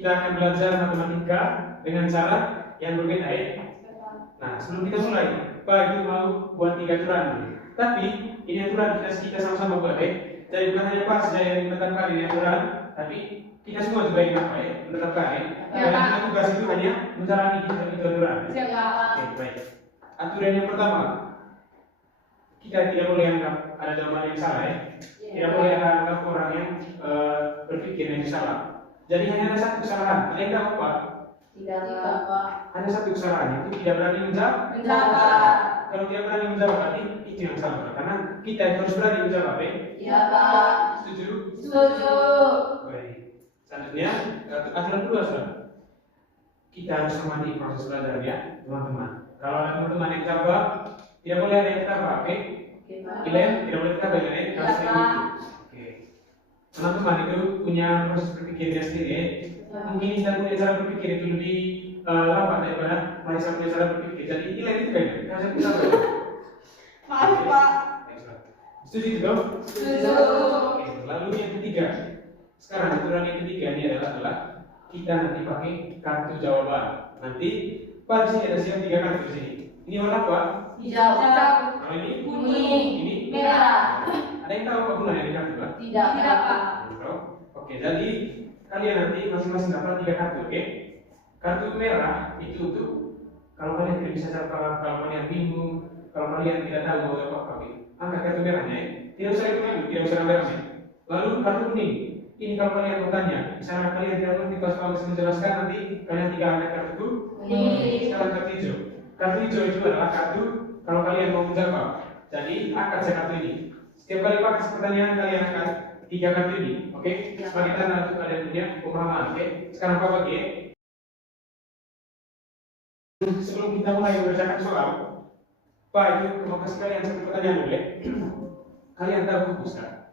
kita akan belajar matematika dengan cara yang berbeda ya. Nah, sebelum kita mulai, Pak itu mau buat 3 aturan. Tapi ini aturan kita sama-sama buat ya. Jadi bukan hanya Pak saja yang menetapkan ini aturan, tapi kita semua juga yang apa ya, menetapkan ya. Dan tugas itu hanya menjalani itu aturan. Oke, baik. Aturan yang pertama, kita tidak boleh anggap ada jawaban yang salah ya. Tidak boleh anggap orang yang berpikir yang salah. Jadi hanya ada satu kesalahan. Ada yang tahu apa? Tidak, Pak. Ada satu kesalahan itu tidak berani menjawab. Kalau tidak berani menjawab berarti itu yang salah. Karena kita harus berani menjawab ya. Iya, Pak. Setuju? Setuju. Baik. Selanjutnya aturan kedua sudah. Kita harus mengamati proses belajar ya, teman-teman. Kalau ada teman-teman yang jawab, tidak boleh ada yang ketawa, oke? Kalian tidak boleh ketawa ya, harus begitu. Oke. Teman-teman itu punya proses berpikirnya sendiri ya. Mungkin kita punya cara berpikir itu lebih lambat daripada Marisa punya cara berpikir. Jadi nilai itu kan, harus kita belajar. Maaf, Pak. Setuju itu? Setuju. Oke. Lalu yang ketiga. Sekarang aturan yang ketiga ini adalah kita nanti pakai kartu jawaban. Nanti Pak di sini ada siap 3 kartu di sini. Ini warna apa? Hijau. Kalau ini Kuning. ini Merah. Ada yang tahu apa gunanya di kartu Pak? Tidak, Pak. Tahu? Oke, jadi kalian nanti masing-masing dapat 3 kartu, oke? Kartu merah itu tuh kalau kalian tidak bisa jawab, kalau kalian bingung, kalau kalian tidak tahu mau jawab apa, angkat kartu merahnya ya. Tidak usah itu dulu, tidak usah ramai-ramai. Lalu kartu kuning. Ini kalau kalian mau tanya, misalnya kalian tidak mengerti pas Pak menjelaskan, nanti kalian tinggal angkat kartu kuning. Sekarang kartu hijau. Kartu hijau itu adalah kartu kalau kalian mau menjawab. Jadi angkat saya kartu ini. Setiap kali pakai pertanyaan kalian angkat 3 kartu ini, oke? Sebagai tanda untuk kalian punya pemahaman, oke? Sekarang Pak bagi ya. Sebelum kita mulai mengerjakan soal, Pak itu mau kasih kalian satu pertanyaan dulu ya. Kalian tahu kubus kan?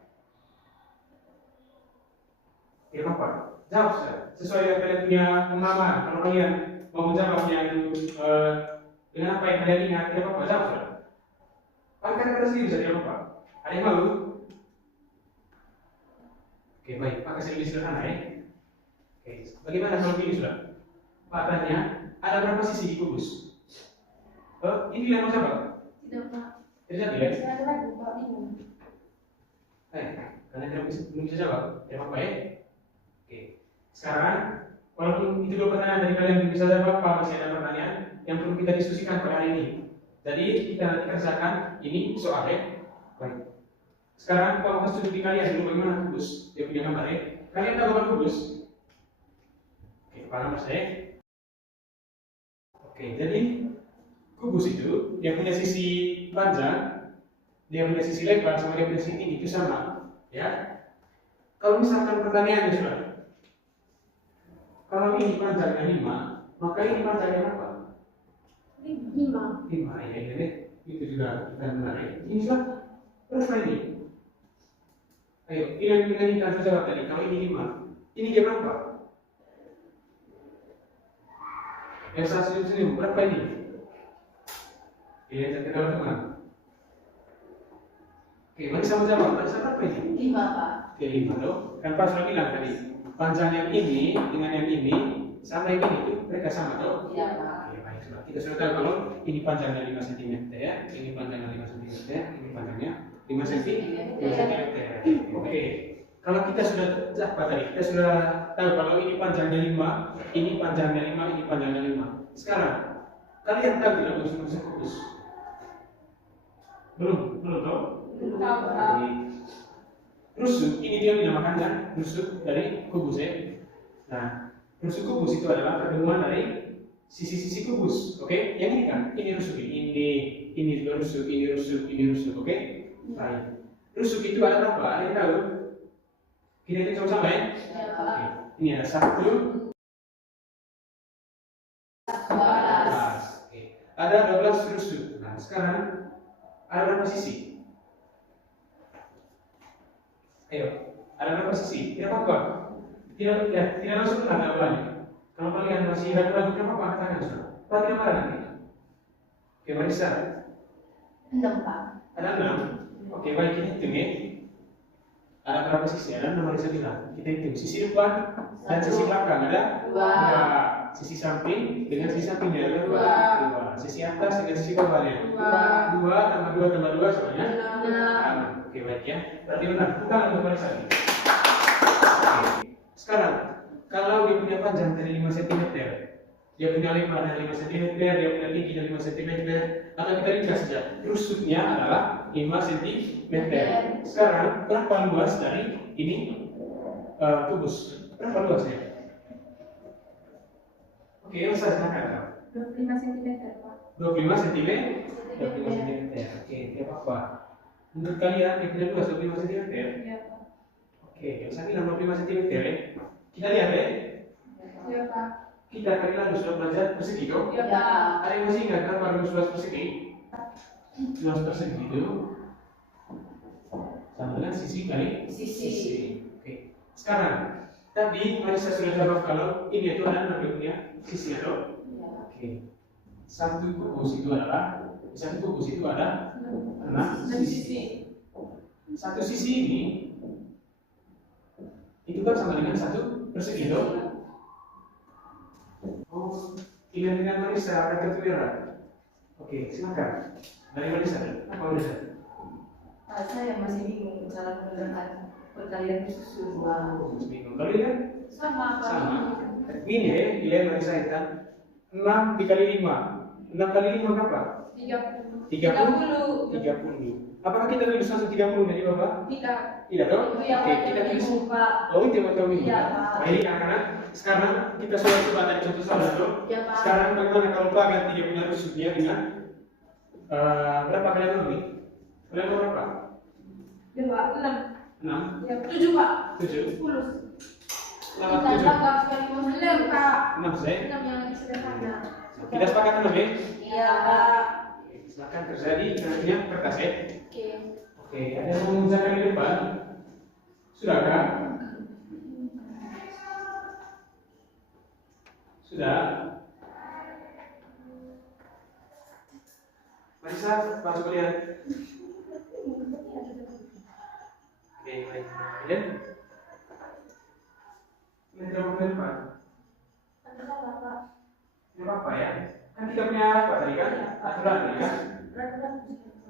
Ya apa? Jawab sudah. Sesuai yang kalian punya pemahaman. Kalau kalian mau menjawabnya itu dengan apa yang kalian ingat, tidak apa-apa. Jawab sudah. Angkat kata sendiri saja apa? Ada yang malu? Oke, baik. Pak kasih lebih sederhana ya. Oke, bagaimana kalau begini sudah? Pak tanya, ada berapa sisi di kubus? Ini yang mau jawab? Tidak, Pak. Tidak ya? Saya lagi, Pak, bingung. Kalian belum bisa jawab? Tidak apa-apa ya? Oke, sekarang walaupun itu 2 pertanyaan dari kalian belum bisa jawab, Pak masih ada pertanyaan yang perlu kita diskusikan pada hari ini. Jadi kita nanti kerjakan ini soal ya. Baik. Sekarang Pak mau studi kalian dulu bagaimana kubus? Dia punya gambar ya. Kalian tahu gambar kubus? Oke, Pak gambar saya. Oke, jadi kubus itu dia punya sisi panjang, dia punya sisi lebar, sama dia punya sisi tinggi itu sama, ya. Kalau misalkan pertanyaannya sudah, kalau ini panjangnya 5, maka ini panjangnya berapa? 5. 5, ya ini itu juga benar ya. Ini sudah berapa ini? Ayo, ini kan jawab tadi. Kalau ini 5, ini dia berapa? Yang saya senyum berapa ini? Ya, kita teman. Oke, mari sama jawab. Berapa ini? 5, Pak. Oke, 5 loh. Kan Pak sudah bilang tadi, panjang yang ini dengan yang ini sama yang ini itu mereka sama toh? Iya, Pak. Oke, baik sudah. Kita sudah tahu kalau ini panjangnya 5 cm ya, ini panjangnya 5 cm, ini panjangnya 5 cm. Oke. Kalau kita sudah apa tadi? Kita sudah tahu kalau ini panjangnya 5, ini panjangnya 5, ini panjangnya 5. Sekarang kalian tahu tidak unsur-unsur kubus? Belum tahu? Belum tahu, Pak. Rusuk, ini dia dinamakan rusuk dari kubus ya. Nah, rusuk kubus itu adalah pertemuan dari sisi-sisi kubus, oke? Yang ini kan, ini rusuk, ini juga rusuk, ini rusuk, oke? Baik. Rusuk itu ada berapa? Ada yang tahu? Kita hitung sama-sama ya. Oke. Ini ada 1, 12. Oke. Ada 12 rusuk. Nah, sekarang ada berapa sisi? Ayo, ada berapa sisi? Tidak apa-apa. Tidak langsung ada jawabannya. Kalau kalian masih ragu-ragu, tidak apa-apa, katakan sudah. Pak tidak marah nanti. Oke, mari start. 6, Pak. Ada 6. Oke, baik, kita hitung ya. Ada berapa sisi? Ada 6 Marisa bilang. Kita hitung sisi depan dan sisi belakang ada 2. Sisi samping dengan sisi sampingnya ada 2. Sisi atas dengan sisi bawahnya 2 tambah 2 tambah 2 soalnya 6. Oke, baik ya. Berarti benar. Bukan untuk Marisa. Oke. Sekarang kalau dia punya panjang dari 5 cm, dia punya lebar dari 5 cm, dia punya tinggi dari 5 cm, akan kita ringkas saja. Rusutnya adalah 5 cm. Sekarang berapa luas dari ini kubus? Berapa luasnya? Oke, Elsa silakan. 25 cm, Pak. 25 cm. 25 cm. Oke, tidak apa-apa. Menurut kalian yang punya luas 25 cm? Iya, Pak. Oke, Elsa bilang 25 cm ya. Kita lihat ya. Iya, Pak. Kita tadi lalu sudah belajar persegi toh? Iya, Pak. Ada yang masih ingat kan rumus luas persegi? Luas persegi itu sama dengan sisi kali Sisi. Oke. Sekarang tadi Marisa sudah jawab kalau ini itu ada namanya sisi atau? Oke. Satu kubus itu ada 6 sisi. Satu sisi ini itu kan sama dengan satu persegi toh? Oh, pilihan dengan Marisa akan kartu merah. Oke, silakan. Dari Marisa, apa Marisa? Saya masih bingung cara menggunakan perkalian susun. Wow, bingung. Kalau kan? Sama, Pak. Sama. Ini ya, pilihan Marisa itu 6 dikali 5. 6 kali 5 berapa? 30. 30. Apakah kita tulis langsung 30 dari Bapak? Tidak. Tidak toh? Itu yang Oke, kita tulis. bingung, Pak. Oh, itu yang tahu ini. Iya, Pak. Baik, anak-anak. Sekarang kita sudah coba dari contoh soal toh. Iya, Pak. Sekarang bagaimana kalau Pak ganti dia punya rusuknya dengan berapa kalian tahu nih? Kalian tahu berapa? 6. 6, Ya, 7, Pak. 7, 10. 8, Kita 7, bakal sekali 9, Pak. 6 saya. 6 yang lagi sederhana. Kita sepakat dulu ya. Iya, Pak. Silakan terjadi nantinya kertas ya. Oke. Oke, ada yang mau mengucapkan di depan? Sudah kan? Sudah. Marisa, masuk lihat. Oke, baik. Ya. Ini tidak mau ke depan. Ada salah, Pak. Tidak apa-apa ya. Kan kita punya apa tadi kan? Aturan tadi kan?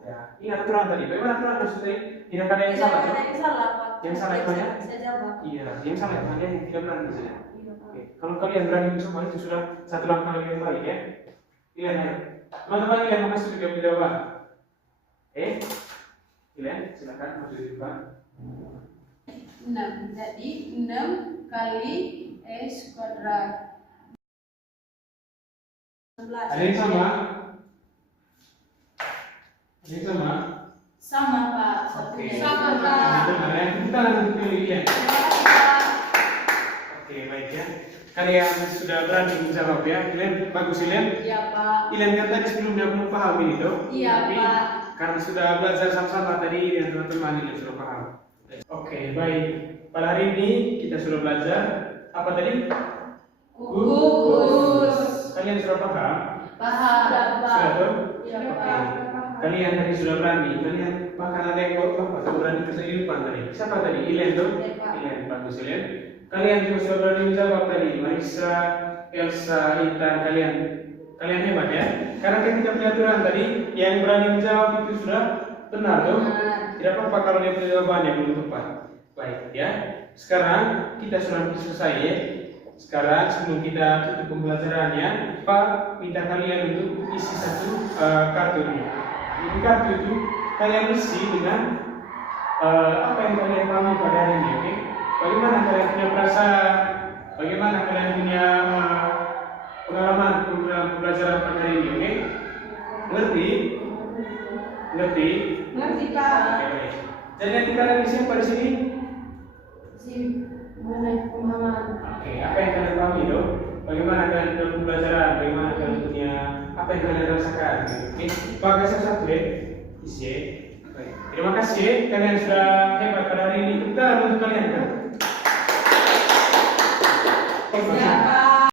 Ya, ini aturan tadi. Bagaimana aturan maksudnya? Tidak ada yang salah. Tidak ada yang salah, Pak. Yang salah itu hanya? Saya jawab. Iya, yang salah itu hanya yang tidak berani saja. Iya, Pak. Oke, kalau kalian berani semua itu sudah satu langkah lebih baik ya. Pilihan ya. Teman-teman yang mau masuk juga jawaban. Pilihan, silakan masuk di depan. 6. Jadi 6 kali S kuadrat. Ada yang sama? Ada yang sama? Sama, Pak. Oke. Sama, Pak. Benar ya. Kita lanjut ke pilihan. Terima kasih, Pak. Oke, baik ya. Kalian sudah berani menjawab ya. Kalian bagus kalian. Iya, Pak. Kalian kan tadi sebelumnya belum paham ini tuh. Iya, Tapi Pak. karena sudah belajar sama-sama tadi dan teman-teman ini sudah paham. Oke, baik. Pada hari ini kita sudah belajar apa tadi? Kubus. Kalian sudah paham? Paham. Sudah tuh? Iya, Oke. Pak. Kalian tadi sudah berani. Kalian bahkan ada yang apa? Sudah berani ke depan tadi. Siapa tadi? Ilen tuh? Iya, Pak. Ilen, bagus Ilen. Kalian juga sudah berani menjawab tadi. Marisa, Elsa, Intan, kalian hebat ya. Karena kan kita punya aturan tadi, yang berani menjawab itu sudah benar tuh. Benar. Tidak apa-apa kalau dia punya jawabannya belum tepat. Baik ya. Sekarang kita sudah selesai ya. Sekarang sebelum kita tutup pembelajarannya, Pak minta kalian untuk isi satu kartu ini. Di kartu itu kalian isi dengan apa yang kalian pahami pada hari ini, oke? Bagaimana kalian punya perasaan? Bagaimana kalian punya pengalaman dalam pembelajaran pada hari ini, oke? Ngerti? Ngerti? Ngerti, Pak. Oke, baik. Jadi nanti kalian isi apa di sini? Mengenai pemahaman. Oke, apa yang kalian pahami itu? Bagaimana kalian dalam pembelajaran? Bagaimana kalian punya apa yang kalian rasakan? Oke, pakai satu ya. Isi. Baik. Terima kasih kalian sudah hebat pada hari ini. Kita untuk kalian